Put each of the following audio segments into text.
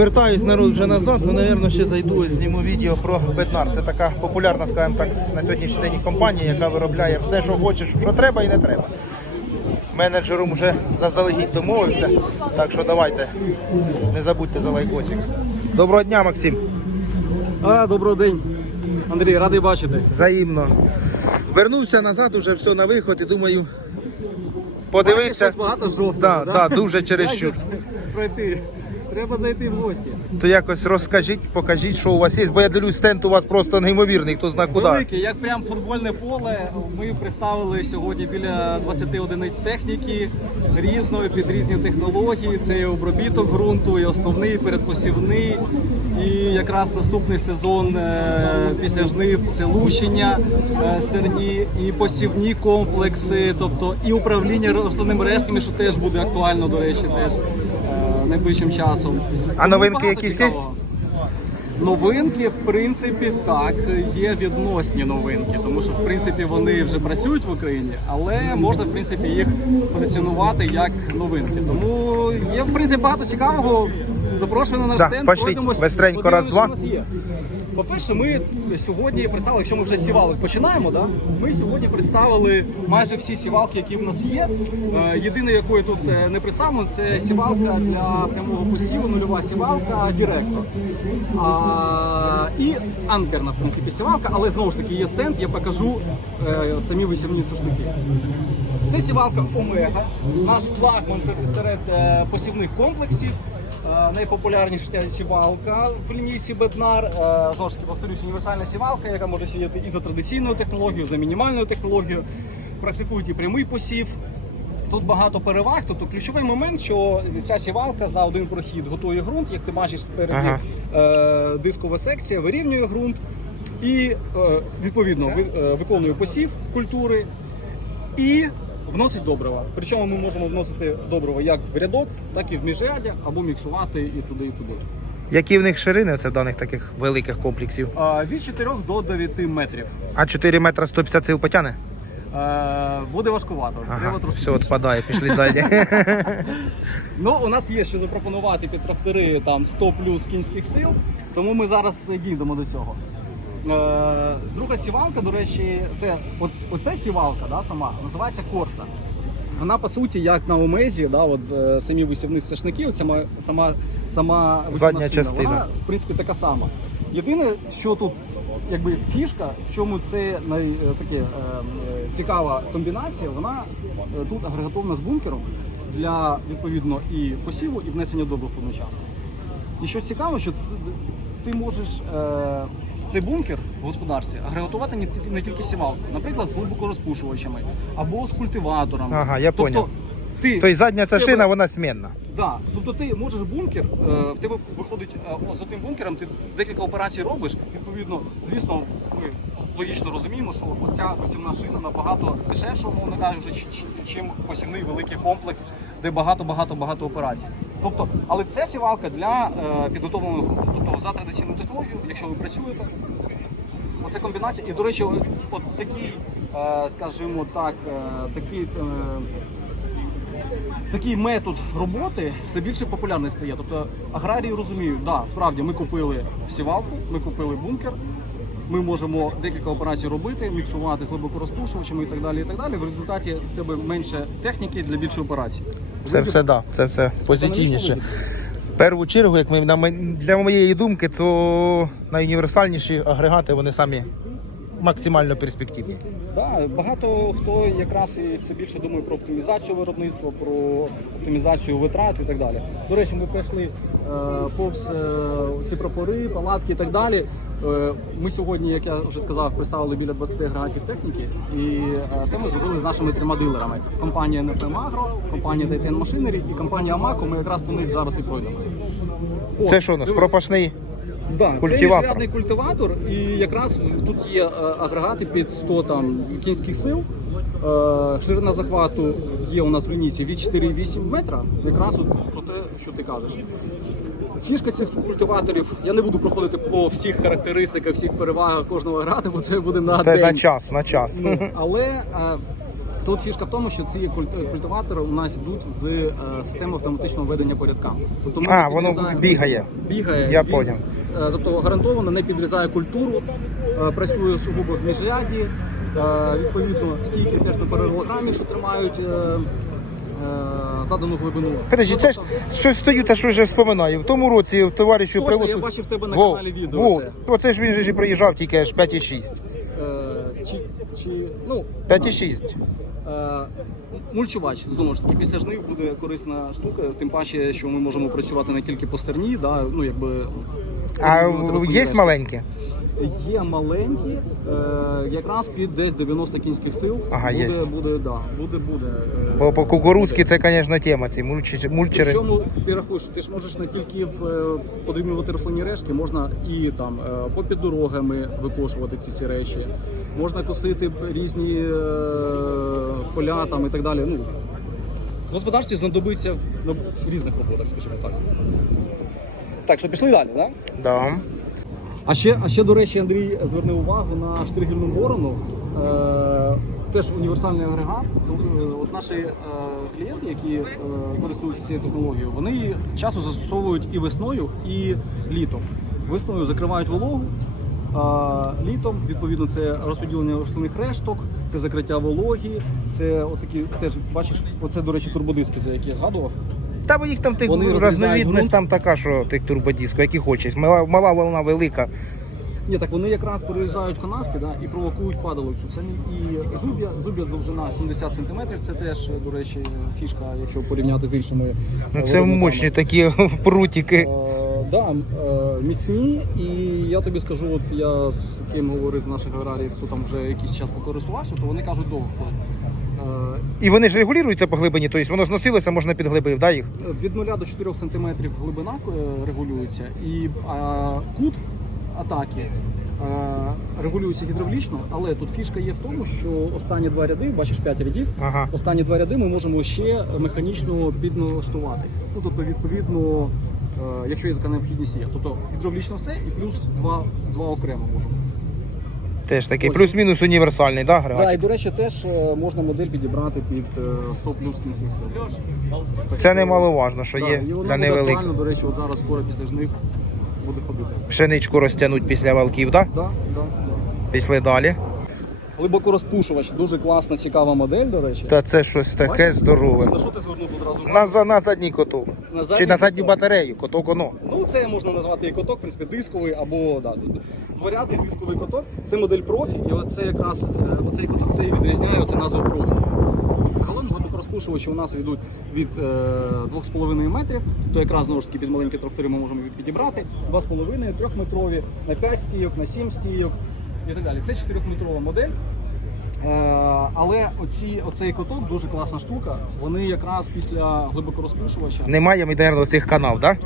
Вертаюсь народ вже назад, ну, напевно, ще зайду і зніму відео про Бетнар. Це така популярна, скажімо так, на сьогоднішній день компанія, яка виробляє все, що хочеш, що треба і не треба. Менеджером вже заздалегідь домовився, так що давайте, не забудьте за лайкосик. Доброго дня, Максим. А, добрий день. Андрій, радий бачити. Взаємно. Вернувся назад, уже все на виход і думаю, Бачиш, подивився. щось багато жовтого, Да, да? да, дуже. Дай Пройти. Треба зайти в гості. То якось розкажіть, покажіть, що у вас є, бо я дивлюсь, стенд у вас просто неймовірний, хто знає куди. Велике, як прям футбольне поле. Ми представили сьогодні біля 20 одиниць техніки різної під різні технології. Це і обробіток ґрунту, і основний, і передпосівний. І якраз наступний сезон е, після жнив це лущення е, стерні, і посівні комплекси, тобто і управління основними рештами, що теж буде актуально, до речі, теж найближчим часом. А новинки якісь є? Новинки, в принципі, так, є відносні новинки, тому що в принципі вони вже працюють в Україні, але можна в принципі їх позиціонувати як новинки. Тому є в принципі багато цікавого. Запрошую на наш Да, стенд. пройдемось, подивимось, раз-два. По-перше, ми сьогодні представили, якщо ми вже з сівалок починаємо, да? ми сьогодні представили майже всі сівалки, які в нас є. Е, Єдине, якою тут е, не представлено, це сівалка для прямого посіву, нульова сівалка Директор. А, і анкерна, в принципі, сівалка, але знову ж таки є стенд, я покажу е, самі висівні сушники. Це сівалка Омега, наш флагман серед, посівних комплексів. Е, Найпопулярніша сівалка в лінійці Бетнар. Е, Знову ж таки, повторюсь, універсальна сівалка, яка може сіяти і за традиційною технологією, за мінімальною технологією. Практикують і прямий посів. Тут багато переваг. Тобто ключовий момент, що ця сівалка за один прохід готує ґрунт, як ти бачиш спереді Ага. е, дискова секція, вирівнює ґрунт і е, відповідно ви- е, виконує посів культури і вносить добрива. Причому ми можемо вносити добрива як в рядок, так і в міжряддя, або міксувати і туди, і туди. Які в них ширини це даних таких великих комплексів? А, від 4 до 9 метрів. А 4 метра 150 сил потягне? Е, буде важкувато. Треба Ага, трохи все, більше. відпадає, пішли далі. Ну, у нас є що запропонувати під трактори там 100 плюс кінських сил, тому ми зараз дійдемо до цього. Е, друга сівалка, до речі, це от, оця сівалка да, сама називається Корса. Вона по суті, як на Омезі, да, от, е, самі висівні сташники, от сама, сама, сама Задня частина. Вона, в принципі, така сама. Єдине, що тут якби фішка, в чому це най, е, таке, е, цікава комбінація, вона тут агрегатована з бункером для відповідно і посіву, і внесення добрив одночасно. І що цікаво, що ти можеш е, цей бункер в господарстві агрегатувати не, не тільки сівалку, наприклад, з глибокорозпушувачами або з культиваторами. Ага, я тобто, поняв. Ти, Тобто задня ця тебе- шина, вона змінна. Да, тобто ти можеш бункер, е, в тебе виходить е, о, з одним бункером, ти декілька операцій робиш. Відповідно, звісно, ми логічно розуміємо, що оця посівна шина набагато дешевша, умовно кажучи, чи- чи- чим посівний великий комплекс, де багато, багато, багато операцій. Тобто, але це сівалка для е, підготовленого ґрунту. Тобто за традиційну технологію, якщо ви працюєте, Оце комбінація. І, до речі, от такий, е, скажімо так, е, такий, е, такий метод роботи все більше популярний стає. Тобто аграрії розуміють, да, справді ми купили сівалку, ми купили бункер. Ми можемо декілька операцій робити, міксувати з глибокорозпушувачами і так далі. І так далі. В результаті в тебе менше техніки для більшої операції. Це все да, це все позитивніше. В першу чергу, як ми, на для моєї думки, то найуніверсальніші агрегати вони самі максимально перспективні. Да, багато хто якраз і все більше думає про оптимізацію виробництва, про оптимізацію витрат і так далі. До речі, ми пройшли е, повз е, ці прапори, палатки і так далі. Е, ми сьогодні, як я вже сказав, представили біля 20 агрегатів техніки, і е, це ми зробили з нашими трьома дилерами: компанія NFM Agro, компанія Titan Machinery і компанія Amaco. Ми якраз по них зараз і пройдемо. О, Це що у нас? Пропашний? Да, Культиватор. Це міжрядний культиватор, і якраз тут є е, агрегати під 100 там, кінських сил. Ширина захвату є у нас в лінійці від 4,8 метра. Якраз от про те, що ти кажеш. Фішка цих культиваторів, я не буду проходити по всіх характеристиках, всіх перевагах кожного агрегата, бо це буде на Це день. на час, на час. Ну, але е, Тут фішка в тому, що ці культ- культиватори у нас йдуть з е, системи автоматичного ведення порядка. Тобто ми А, не воно підрізаємо- бігає. Бігає. Я поняв. е, Тобто гарантовано не підрізає культуру, е, працює сугубо в міжряді. Е, Відповідно, стійки теж на паралелограмі, що тримають е, задану глибину. Подожди, Ну, це ж тобто, щось стою та що вже вспоминаю. В тому році в товаришу Точно, я бачив в тебе на Во, каналі відео во. це. Оце ж він же ж і приїжджав тільки аж 5,6. е, чи, чи, ну, 5,6. Е, Мульчувач знову ж таки після жнив буде корисна штука, тим паче, що ми можемо працювати не тільки по стерні, да, ну якби А ну, є маленькі? Є маленькі, е, якраз під десь 90 кінських сил. Ага, буде, єсть. буде, да, буде, буде. е, Бо по кукурузки це, звісно, тема. Ці мульчери. мульчери. Причому ти рахуєш, ти ж можеш не тільки в е, подрібнювати рослинні рештки, можна і там е, попід дорогами викошувати ці всі речі. Можна косити б різні е, поля там і так далі. Ну, в господарстві знадобиться на різних роботах, скажімо так. Так, що пішли далі, так? Да. А ще, а ще, до речі, Андрій звернув увагу на штригерну ворону. Е, теж універсальний агрегат. Е, От наші е, клієнти, які е, користуються цією технологією, вони її часто застосовують і весною, і літом. Весною закривають вологу. А літом, відповідно, це розподілення рослинних решток, це закриття вологі, це отакі теж бачиш, оце, до речі, турбодиски, за які я згадував. Та бо їх там тих Вони розрізають там така, що тих турбодиску, які хочеш. Мала, мала волна велика. Ні, так вони якраз перерізають канавки да, і провокують падалицю. Це і зуб'я, зуб'я довжина 70 см, це теж, до речі, фішка, якщо порівняти з іншими. е, Ну це мощні такі прутики. Е, да, е, міцні, і я тобі скажу, от я з ким говорив з наших аграріїв, хто там вже якийсь час покористувався, то вони кажуть довго. ходять. І вони ж регулюються по глибині, тобто воно зносилося, можна підглибив, да, їх? Від 0 до 4 см глибина е, регулюється, і а, кут атаки е, регулюється гідравлічно, але тут фішка є в тому, що останні два ряди, бачиш 5 рядів, Ага. останні два ряди ми можемо ще механічно підналаштувати. Ну, тобто, відповідно, е, якщо є така необхідність є. Тобто гідравлічно все і плюс два, два окремо можемо. Теж такий Ось. плюс-мінус універсальний, да, Да, агрегат? і до речі, теж е, можна модель підібрати під е, 100 плюс кінців сил. Так Це немаловажно, що Да, є для невеликих. До речі, от зараз скоро після жнив буде ходити. Пшеничку розтягнуть після валків, да? Да, да, да. Пішли далі. Глибокорозпушувач, дуже класна, цікава модель, до речі. Та це щось таке Бачиш? здорове. На що ти звернув одразу? увагу? На, за- на задній коток. На Чи на задню коток. батарею, коток оно. Ну, це можна назвати і коток, в принципі, дисковий або да, дворядний дисковий коток. Це модель профі, і оце якраз е, оцей коток це і відрізняє оце назва профі. Загалом глибокорозпушувачі у нас йдуть від е, 2,5 метрів, то якраз знову ж таки під маленькі трактори ми можемо підібрати. 2,5, 3-метрові, на 5 стійок, на 7 стійок і так далі. Це 4-метрова модель. Е, але оці, оцей коток дуже класна штука. Вони якраз після глибокорозпушувача Немає, мабуть, цих канав, так?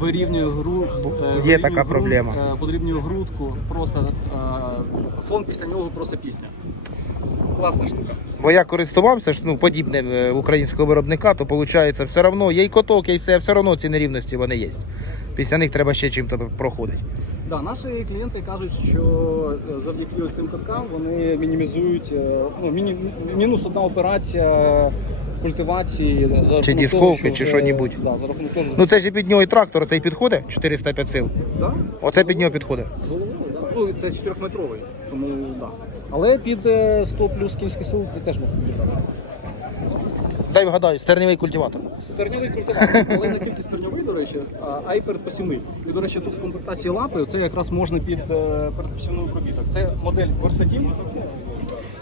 Вирівнює грудку. е, Є вирівнює така проблема. е, Подрібнює грудку, просто е, фон після нього просто пісня. Класна штука. Бо я користувався ж, ну, подібним українського виробника, то виходить, все одно є й коток, є й все, все одно ці нерівності вони є. Після них треба ще чим-то проходити. Да, наші клієнти кажуть, що завдяки цим коткам вони мінімізують ну, міні, мінус одна операція культивації за Чи дісковки, що чи що-нібудь. Да, за рахунок того, Ну це ж і під нього і трактор, цей підходить 405 сил. да? Оце під нього підходить. З головою, да. Ну, це 4-метровий, тому да. Але під е, 100 плюс кінських сил ти теж можеш підібрати. Дай вгадаю, стерневий культиватор. Стерньовий культиватор, але не тільки стерньовий, до речі, а- а й передпосівний. І, до речі, тут в комплектації лапи це якраз можна під е, передпосівний обробіток. Це модель Versatile.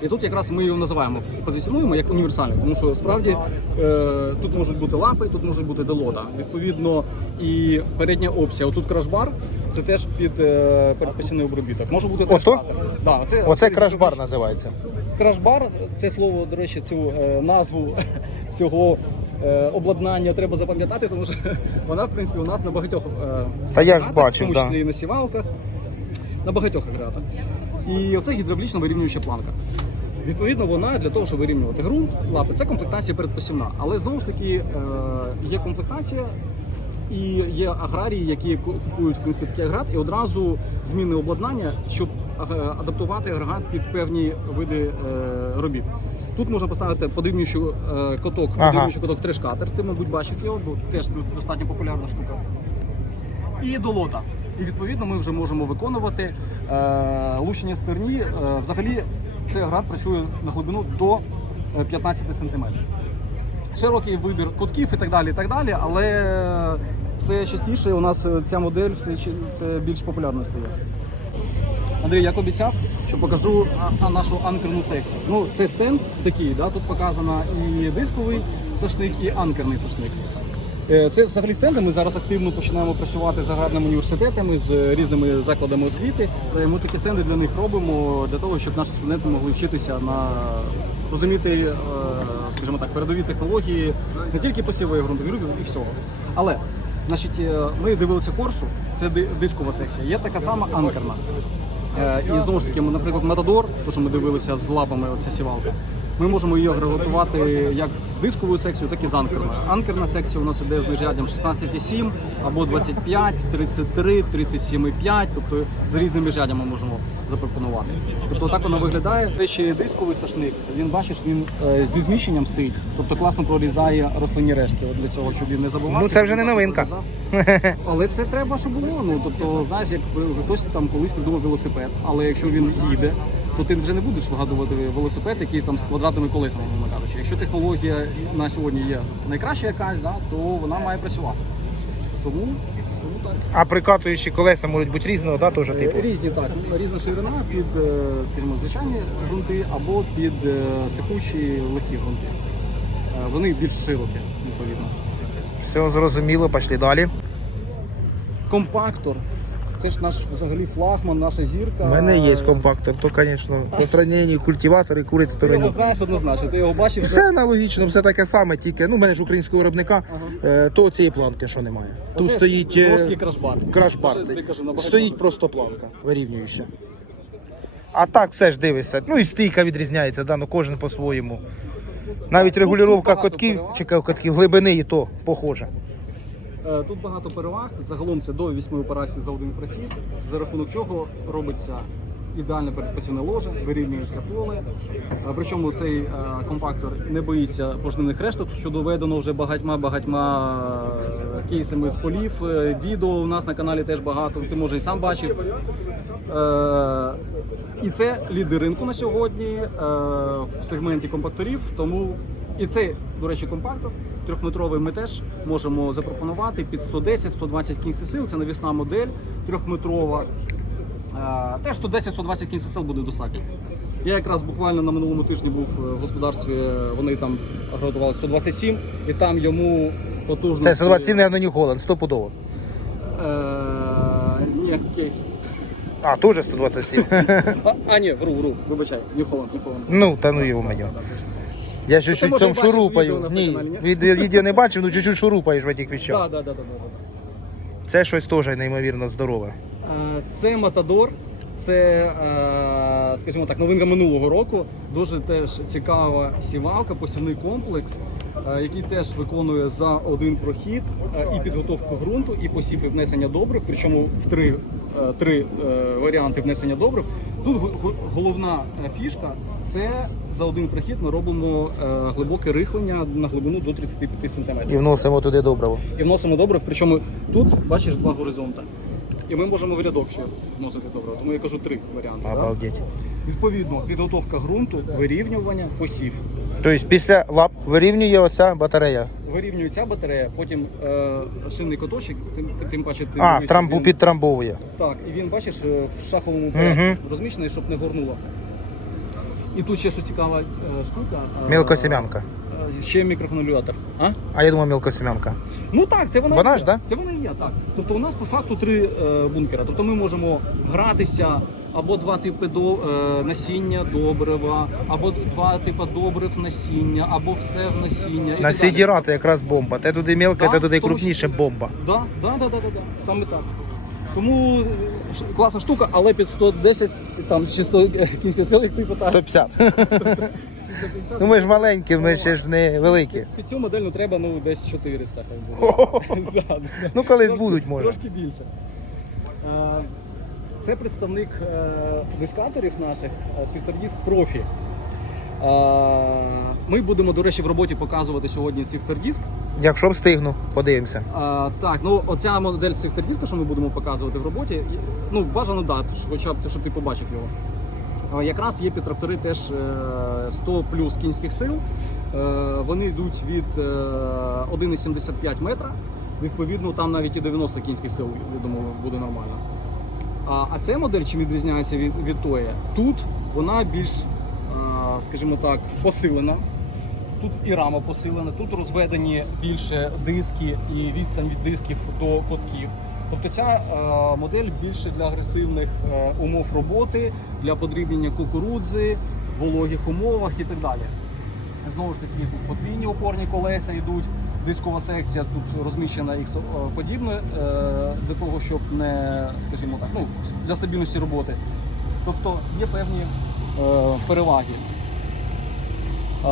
І тут якраз ми його називаємо, позиціонуємо як універсальний, тому що справді е, тут можуть бути лапи, тут можуть бути делода. Відповідно, і передня опція. Отут крашбар, це теж під е, передпосівний обробіток. Може бути теж Ото? Да, це, Оце це- крашбар називається. Крашбар це слово, до речі, цю е, назву цього е, обладнання треба запам'ятати, тому що вона, в принципі, у нас на багатьох е, Та я ж агрегатах, бачив, в тому да. числі і на сівалках, на багатьох агрегатах. І оце гідравлічно вирівнююча планка. Відповідно, вона для того, щоб вирівнювати ґрунт, лапи, це комплектація передпосівна. Але знову ж таки е, є комплектація. І є аграрії, які купують в принципі такий агрегат, і одразу зміни обладнання, щоб е, адаптувати агрегат під певні види е, робіт. Тут можна поставити подивнюючий е, каток, Ага. подивнюючий каток трешкатер. Ти, мабуть, бачив його, бо теж достатньо популярна штука. І до лота. І відповідно ми вже можемо виконувати е, лущення стерні. Е, взагалі цей град працює на глибину до е, 15 см. Широкий вибір кутків і так далі, і так далі, але все частіше у нас е, ця модель все, все більш популярною стає. Андрій, як обіцяв, що покажу нашу анкерну секцію. Ну, це стенд такий, да, тут показано і дисковий сошник, і анкерний сошник. Е, Це взагалі стенди. Ми зараз активно починаємо працювати з аграрними університетами, з різними закладами освіти. Е, Ми такі стенди для них робимо для того, щоб наші студенти могли вчитися на розуміти, е, скажімо так, передові технології не тільки посівої ґрунтові і всього. Але значить, ми дивилися курсу, це дискова секція. Є така сама анкерна. І знову ж таки, наприклад, Матадор, то що ми дивилися з лапами, оця сівалка. Ми можемо її агрегатувати як з дисковою секцією, так і з анкерною. Анкерна секція у нас іде з міжряддям 16,7 або 25, 33, 37,5, тобто з різними міжрядями можемо запропонувати. Тобто так вона виглядає. До речі, дисковий сашник, він бачиш, він е, зі зміщенням стоїть, тобто класно прорізає рослинні рештки От для цього, щоб він не забувався. Ну, це вже не новинка. прорізав. Але це треба, щоб було. Ну тобто, знаєш, як хтось там колись придумав велосипед, але якщо він їде, то ти вже не будеш вигадувати велосипед, якийсь там з квадратними колесами, мовно кажучи. Якщо технологія на сьогодні є найкраща якась, да, то вона має працювати. Тому, тому так. А прикатуючі колеса можуть бути різного, да, теж типу. Е, Різні так, різна ширина під, е, скажімо, звичайні ґрунти або під е, секучі легкі ґрунти. Е, Вони більш широкі, відповідно. Все зрозуміло, пішли далі. Компактор. Це ж наш взагалі флагман, наша зірка. У мене є компактор, то, звісно, по сравненню культиватори, курить Ти його стороні. знаєш однозначно, ти його бачив. вже? Все аналогічно, все таке саме, тільки ну, в мене ж українського виробника, е, то цієї планки, що немає. Тут Оце стоїть е, жорсткий крашбар. краш-бар. Це, кажу, Стоїть просто планка, вирівнююча. А так все ж дивишся. Ну і стійка відрізняється, да, ну кожен по-своєму. Навіть регулювання багато котків, переваг. котків глибини і то похоже. Е, Тут багато переваг. Загалом це до 8 операцій за один прохід, за рахунок чого робиться ідеальне передпосівне ложе, вирівнюється поле. Е, Причому цей е, компактор не боїться пожнивних решток, що доведено вже багатьма багатьма е, кейсами з полів. Відео у нас на каналі теж багато. Ти може і сам бачив. І це лідер ринку на сьогодні в сегменті компакторів. Тому і цей, до речі, компактор трьохметровий ми теж можемо запропонувати під 110-120 кінських сил. Це навісна модель трьохметрова. Е, Теж 110-120 кінських сил буде достатньо. Я якраз буквально на минулому тижні був в господарстві, вони там готували 127, і там йому потужно. Це 127, наверное, Нью Холланд, стопудово. Е, ні, кейс. А, теж 127. А, ні, вру, вру, вибачай, Holland, New Holland. ну, та ну його мені. Я чуть-чуть може, цим шурупаю. Ні, відео, не бачив, ну чуть-чуть шурупаєш в этих вещах. Так, так, так. Це щось теж неймовірно здорове. Це Матадор, це, е, скажімо так, новинка минулого року. Дуже теж цікава сівалка, посівний комплекс, е, який теж виконує за один прохід е, і підготовку ґрунту, і посів і внесення добрив, причому в три, три варіанти внесення добрив. Тут г- головна е, фішка це за один прохід ми робимо е, глибоке рихлення на глибину до 35 см. І вносимо туди добриво. І вносимо добриво, причому тут бачиш два горизонти. І ми можемо в рядок ще вносити добриво. Тому я кажу три варіанти. Да? Відповідно, підготовка ґрунту, вирівнювання, посів. Тобто після лап вирівнює оця батарея. Вирівнює ця батарея, потім е, шинний коточок, тим, тим паче ти А, дивишся, трамбу він- підтрамбовує. Так, і він, бачиш, е, в шаховому порядку розміщений, щоб не горнуло. І тут ще що цікава е, штука. е, Мілкосім'янка. Е, Ще мікрогранулятор. А? А я думав мілкосім'янка. Ну так, це вона, Вона ж, да? Це вона і є, так. Тобто у нас по факту три е, бункера. Тобто ми можемо гратися або два типи до, е, насіння добрива, або два типи добрив насіння, або все в насіння. і На так далі. сідірати якраз бомба. Те туди мілке, Да, те туди крупніше бомба. Да, да, да, да, да, да. Саме так. Тому е, ш- класна штука, але під 110 там чи 100 кінських сил, як ти питаєш. 150. Ну ми ж маленькі, ми ще ж не великі. Під цю модель ну, треба ну, десь 400 хай буде. Да, да, да. Ну колись будуть, може. Трошки більше. Це представник е, дискаторів наших, е, Світордіск профі. Е, Ми будемо, до речі, в роботі показувати сьогодні Disk. Якщо встигну, подивимося. А, так, ну оця модель Disk, що ми будемо показувати в роботі, ну бажано да, хоча б щоб ти побачив його. А, Якраз є під трактори теж е, 100 плюс кінських сил. Е, Вони йдуть від е, 1,75 метра. Відповідно, там навіть і 90 кінських сил, я думаю, буде нормально. А, а ця модель чим відрізняється від, від тої? Тут вона більш, е, скажімо так, посилена. Тут і рама посилена, тут розведені більше диски і відстань від дисків до котків. Тобто ця е, модель більше для агресивних е, умов роботи, для подрібнення кукурудзи, вологих умовах і так далі. Знову ж таки, тут подвійні опорні колеса йдуть, дискова секція тут розміщена X подібно е, для того, щоб не, скажімо так, ну, для стабільності роботи. Тобто є певні е, переваги. Е,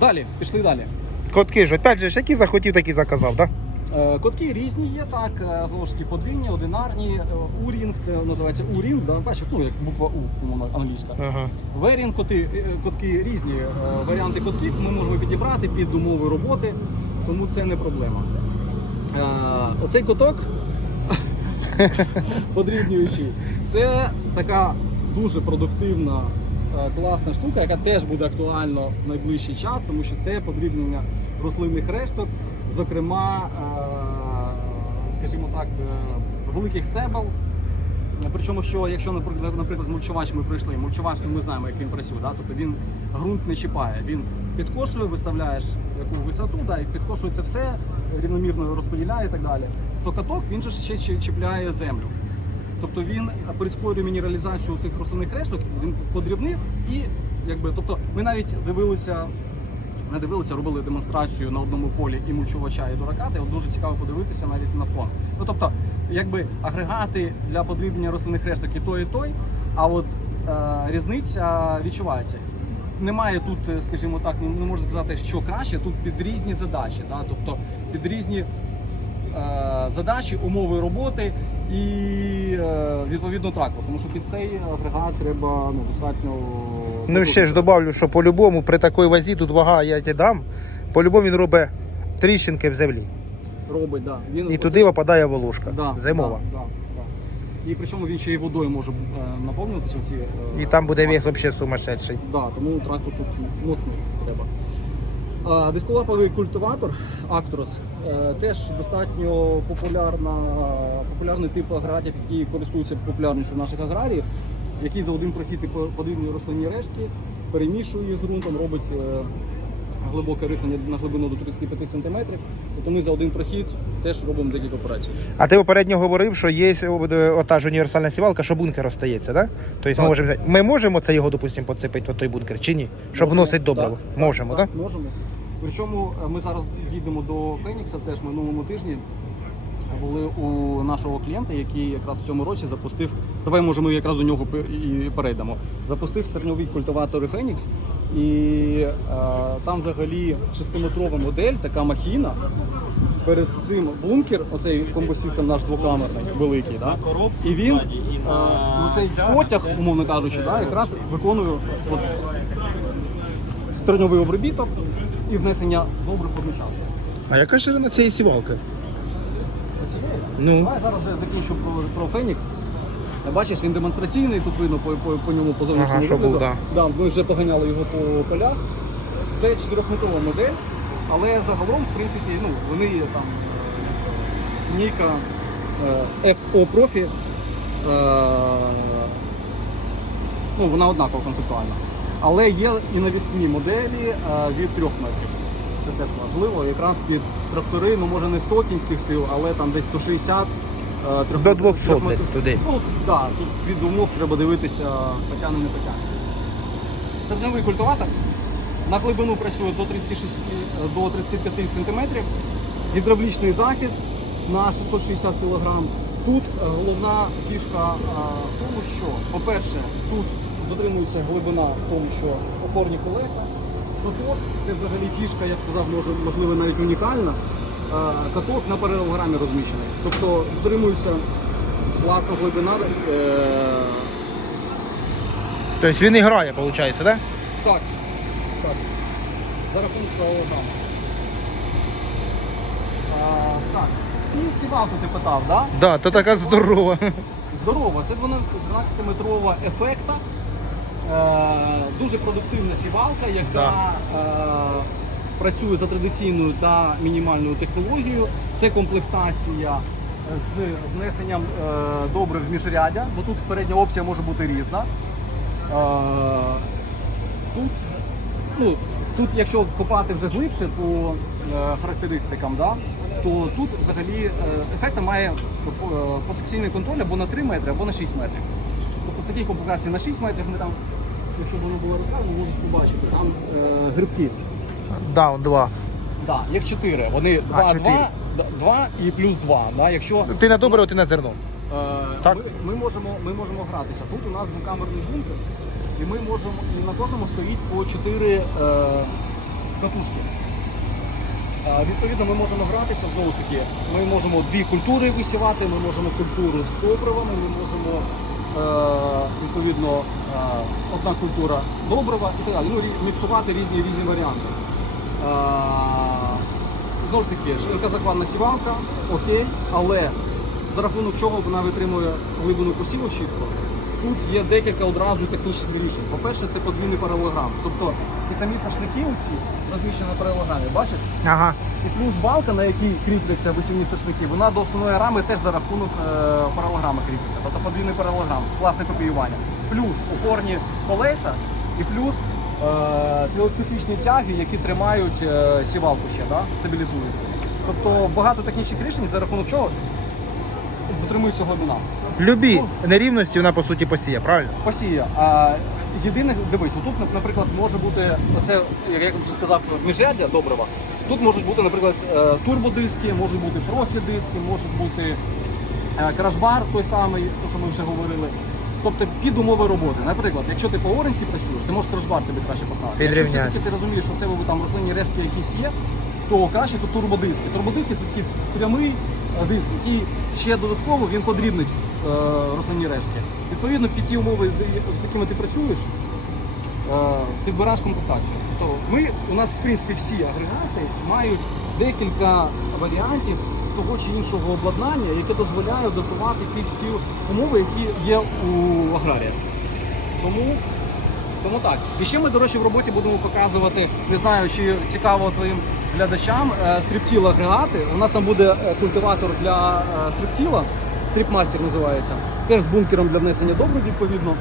далі, пішли далі. Котки ж, опять же, які захотів, такі заказав, так? Е, Котки різні є, так, е, знову ж таки, подвійні, одинарні, е, урінг, це називається урінг, да? бачиш, ну як буква У, англійська. Ага. Верін коти, е, котки різні е, варіанти котків ми можемо підібрати під умови роботи, тому це не проблема. Е, Оцей коток, подрібнюючий, це така дуже продуктивна, е, класна штука, яка теж буде актуальна в найближчий час, тому що це подрібнення рослинних решток, зокрема, е, скажімо так, е, великих стебел. Причому, що якщо, наприклад, мульчувач ми пройшли, мульчувач, ну, ми знаємо, як він працює, да? тобто він ґрунт не чіпає. Він підкошує, виставляєш яку висоту, да, і підкошує це все, рівномірно розподіляє і так далі. То каток він же ще чіпляє землю. Тобто він прискорює мінералізацію цих рослинних решток, він подрібнив і якби, тобто ми навіть дивилися. Ми дивилися, робили демонстрацію на одному полі і мульчувача, і дуракати. От дуже цікаво подивитися навіть на фон. Ну тобто, якби агрегати для подрібнення рослинних решток і той, і той, а от е, різниця відчувається. Немає тут, е, скажімо так, не, не можна сказати, що краще. Тут під різні задачі, да? тобто під різні е, задачі, умови роботи і е, відповідно трактор. Тому що під цей агрегат треба ну, достатньо. Ну ще ж добавлю, що по-любому при такій вазі тут вага, я тебе дам, по-любому він робить тріщинки в землі. робить, да. Він І туди випадає волошка. да, Зимова. Да, да, да. І причому він ще й водою може е, наповнюватися. Ці, е, І там буде вес взагалі сумасшедший. Да, тому трактор тут моцний треба. Дисколаповий культиватор Actros е, теж достатньо популярна, популярний тип аграріїв, які користуються популярністю наших аграріїв, який за один прохід і по- подрібнює рослинні рештки, перемішує їх з ґрунтом, робить е, глибоке рихлення на глибину до 35 см. Тобто ми за один прохід теж робимо декілька операцій. А ти попередньо говорив, що є е, ота ж універсальна сівалка, що бункер остається, да? Тобто ми можемо. Ми можемо це його, допустимо, поцепити, той бункер, чи ні? Щоб Можемо. вносити добриво. Можемо, так? так? Можемо. Причому е, ми зараз їдемо до Фенікса теж минулому тижні. Були у нашого клієнта, який якраз в цьому році запустив. Давай може ми якраз до нього і перейдемо. Запустив серньовий культиватор Фенікс, і е, там взагалі шестиметрова модель, така махіна. Перед цим бункер, оцей комбосістем наш двокамерний, великий, да? і він е, ну, цей потяг, умовно кажучи, да, якраз виконує от, стерньовий обробіток і внесення добрих помічав. А яка ширина цієї сівалки? Ну. Давай зараз вже закінчу про, про Фенікс. Бачиш, він демонстраційний, тут видно по, по, по ньому по зовнішньому Ага, вигляду. да. Да, ми вже поганяли його по полях. Це 4-метрова модель, але загалом, в принципі, ну, вони є там е, лінійка е, FO Profi. Е, ну, вона однакова концептуальна. Але є і навісні моделі е, від 3 метрів. Це теж важливо. Якраз під трактори, ну може не 100 кінських сил, але там десь 160. е, трьох- До 200 трьох десь туди. Ну, так, тут від умов треба дивитися, потягне не потягне. Середньовий культиватор на глибину працює до 36, е, до 35 см. Гідравлічний захист на 660 кг. Тут е, головна фішка е, в тому, що, по-перше, тут дотримується глибина в тому, що опорні колеса. Каток це взагалі фішка, я б сказав, може, можливо, навіть унікальна. Е, Каток на паралелограмі розміщений. Тобто дотримується класна глибина. е, Тобто він і грає, виходить, так? Так. Так. За рахунок паралограм. Так. І сівалку ти питав, так? Да? Да, то Це така здорова. Здорова, це 12-метрова ефекта. Е, дуже продуктивна сівалка, яка е, працює за традиційною та мінімальною технологією. Це комплектація з внесенням е, добрив в міжряддя, бо тут передня опція може бути різна. Е, тут, ну, тут, якщо копати вже глибше по е, характеристикам, да, то тут взагалі е, ефекта має посекційний контроль або на 3 метри, або на 6 метрів. Тобто в такій комплектації на 6 метрів ми там, якщо б воно було розказано, можете побачити, там е, грибки. Даун 2. Да, їх 4. Вони А, 2, чотири. 2, 2 і плюс 2. Да, якщо Ти на добриво, ти на зерно. Е, Так. Ми, ми, можемо, ми можемо гратися. Тут у нас двокамерний бункер, і ми можемо і на кожному стоїть по 4 е, катушки. Е, відповідно, ми можемо гратися знову ж таки. Ми можемо дві культури висівати, ми можемо культуру з добривами, ми можемо відповідно е, одна культура добрива і так далі. Ну, міксувати різні різні варіанти. Е, Знову ж таки, широкозакладна сівалка, окей, але за рахунок чого вона витримує глибину посіву чітко. Тут є декілька одразу технічних рішень. По-перше, це подвійний паралограм. Тобто і самі сашники оці розміщені на паралограмі, бачиш? Ага. І плюс балка, на якій кріпляться висівні сашники, вона до основної рами теж за рахунок е, паралограми кріпиться. Тобто подвійний паралограм, класне копіювання. Плюс опорні колеса і плюс е, телескопічні тяги, які тримають е, сівалку ще, да? стабілізують. Тобто багато технічних рішень, за рахунок чого дотримується глибина. Любі нерівності вона по суті посіє, правильно? Посія. А єдине, дивись, тут, наприклад, може бути оце, як я вже сказав, міжряддя добрива. Тут можуть бути, наприклад, е, турбодиски, можуть бути профі-диски, можуть бути е, крашбар той самий, то, що ми вже говорили. Тобто під умови роботи. Наприклад, якщо ти по оренсі працюєш, ти можеш крашбар тобі краще поставити. Якщо все-таки ти розумієш, що в тебе там рослинні рештки якісь є, то краще тут турбодиски. Турбодиски це такий прямий е, диск, який ще додатково він подрібнить рослинні рештки. Відповідно, під ті умови, з- якими ти працюєш, е, підбираєш комплектацію. Тобто ми, у нас, в принципі, всі агрегати мають декілька варіантів того чи іншого обладнання, яке дозволяє датувати під ті умови, які є у аграрія. Тому тому так. І ще ми, до речі, в роботі будемо показувати, не знаю, чи цікаво твоїм глядачам, е, стріптіл агрегати. У нас там буде е, культиватор для е, стріптіла, стріпмастер називається. Теж з бункером для внесення добрив, відповідно.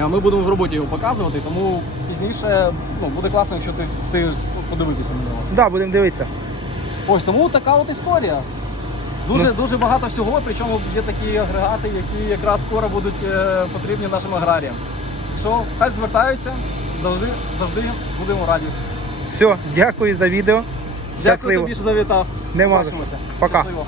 Е, Ми будемо в роботі його показувати, тому пізніше ну, буде класно, якщо ти встигнеш подивитися на нього. Да, будемо дивитися. Ось тому така от історія. Дуже дуже багато всього, причому є такі агрегати, які якраз скоро будуть е, потрібні нашим аграріям. Що, хай звертаються, завжди, завжди будемо раді. Все, дякую за відео. Дякую Щасливо. тобі, що завітав. Що. Побачимося. Пока. Щасливо.